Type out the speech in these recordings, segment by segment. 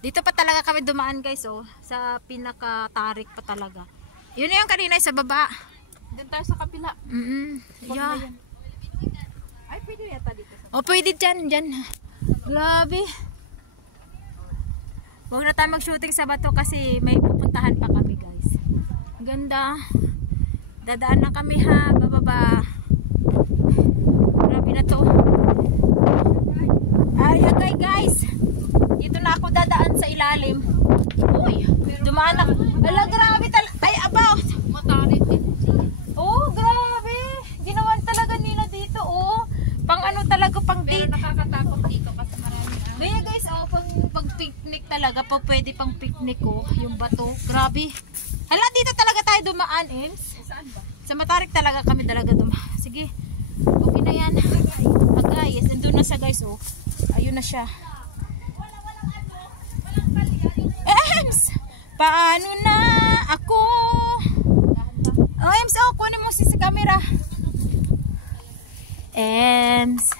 Dito pa talaga kami dumaan guys, oh. Sa pinaka-tarik pa talaga. Yun yung kanina sa baba. Doon tayo sa kapila. Yeah. Ay, pwede yata dito. Oh, pwede dyan. Grabe. Huwag na tayo mag-shooting sa bato kasi may pupuntahan pa kami guys. Ganda. Dadaan na kami ha. Bababa. Grabe na to. Ay, okay guys. Dito na ako dadaan sa ilalim. Uy, dumaan na. Ala, grabe talaga. Ay, about. Matarik din. Oh, grabe. Ginawan talaga nila dito, oh. Pang ano talaga, pang Pero date. nakakatakot dito kasi marami. Kaya guys, oh, pag picnic talaga, pwede pang picnic, oh. Yung bato. Grabe. Hala, dito talaga tayo dumaan, Ems. Saan ba? Sa Matarik talaga kami talaga dumaan. Sige. Okay na yan. Guys, nandun na siya guys, oh. Ayun na siya. Ems! Paano na ako? Oh, Ems, oh, kunin mo si camera. Ems.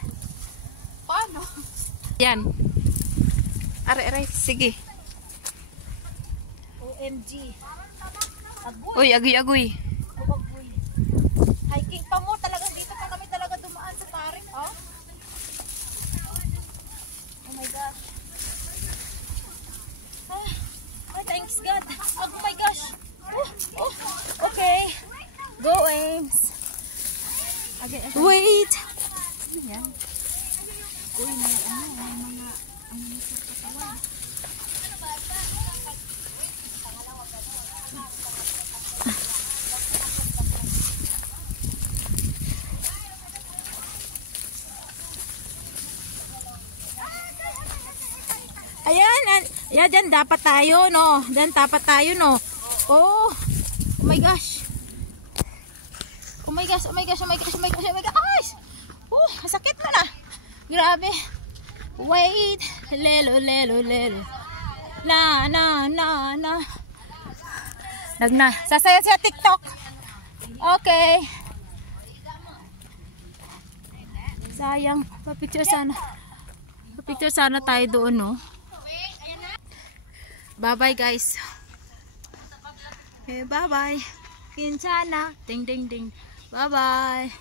Paano? Yan. Aray, sige. OMG. Agoy. Uy, agoy. Agoy. Hiking pa mo. Talagang dito pa kami talaga dumaan sa tarik, oh. Oh my gosh. Ah, thanks God. Oh my gosh. Oh. Okay. Go, Ames. Wait. Yan. Uy, may mga sa katawan. Ayan, yan dyan dapat tayo, no? Dyan dapat tayo, no? Oh my gosh. Oh my gosh. Sakit na na. Grabe. Wait. Lelo. Na. Sasaya sa TikTok. Okay. Sayang. Papicture sana tayo doon, no? Bye-bye, guys. Okay, bye-bye. Kinsana. Ding. Bye-bye.